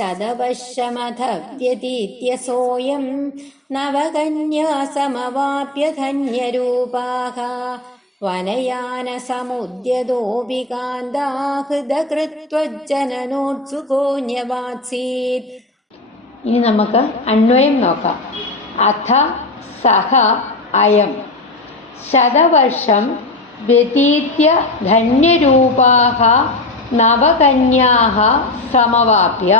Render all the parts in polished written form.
ശതവർഷമഥ വ്യതീത്യ സോയം നവകന്യാസമവാപ്യ ധന്യരൂപാഃ വനയാന സമുദ്യതോപി കാന്താഹൃദകൃത്വജ്ജനനോത്സുകോന്യവാത്സീത്. ഇനി നമുക്ക് അന്വയം നോക്കാം. അഥ സഹ അയം ശതവർഷം വ്യതീത്യ ധന്യരൂപാഃ നവകന്യാഃ സമവാപ്യ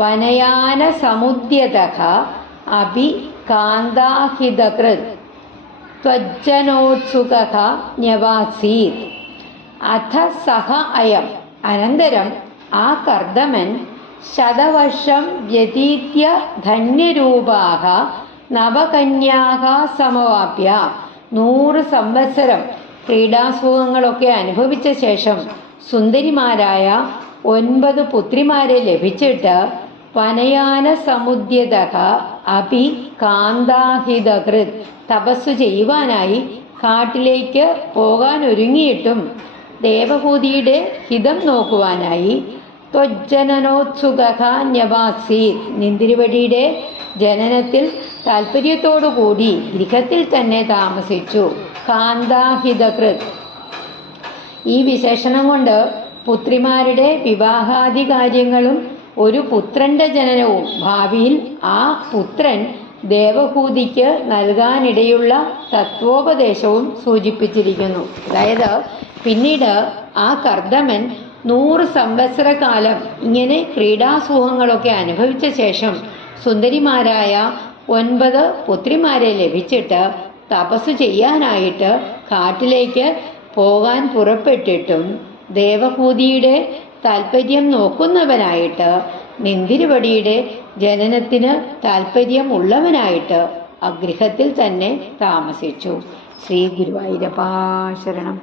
വനയാന സമുദ്യതഃ അപി കാന്താഹിതകൃത് ത്വജ്ജനോത്സുകഃ ന്യവാസീത്. അഥ സഹ അയം അനന്തരം ആ കർദമൻ ശതവർഷം വ്യതീത്യ ധന്യരൂപാഃ നവകന്യാഃ സമവാപ്യ 100 സംവത്സരം ക്രീഡാസുഖങ്ങളൊക്കെ അനുഭവിച്ച ശേഷം സുന്ദരിമാരായ 9 പുത്രിമാരെ ലഭിച്ചിട്ട് വനയാന സമുദ്യതഃ അപി കാന്താഹിതകൃത് തപസ്സു ചെയ്യുവാനായി കാട്ടിലേക്ക് പോകാൻ ഒരുങ്ങിയിട്ടും ദേവഹൂതിയുടെ ഹിതം നോക്കുവാനായി ത്വജ്ജനനോത്സുകഃ ന്യവാസീത് നിന്തിരുവടിയുടെ ജനനത്തിൽ താല്പര്യത്തോടുകൂടി ഗൃഹത്തിൽ തന്നെ താമസിച്ചു. കാന്താഹിതകൃത് ഈ വിശേഷണം കൊണ്ട് പുത്രിമാരുടെ വിവാഹാദി കാര്യങ്ങളും ഒരു പുത്രന്റെ ജനനവും ഭാവിയിൽ ആ പുത്രൻ ദേവഹൂതിക്ക് നൽകാനിടയുള്ള തത്വോപദേശവും സൂചിപ്പിച്ചിരിക്കുന്നു. അതായത് പിന്നീട് ആ കർദമൻ 100 സംവത്സരകാലം ഇങ്ങനെ ക്രീഡാസുഖങ്ങളൊക്കെ അനുഭവിച്ച ശേഷം സുന്ദരിമാരായ 9 പുത്രിമാരെ ലഭിച്ചിട്ട് തപസ് ചെയ്യാനായിട്ട് കാട്ടിലേക്ക് പോകാൻ പുറപ്പെട്ടിട്ടും ദേവഹൂതിയുടെ താല്പര്യം നോക്കുന്നവനായിട്ട് നിന്തിരുവടിയുടെ ജനനത്തിന് താല്പര്യം ഉള്ളവനായിട്ട് ആ ഗൃഹത്തിൽ തന്നെ താമസിച്ചു. ശ്രീ ഗുരുവായൂരപ്പാ ശരണം.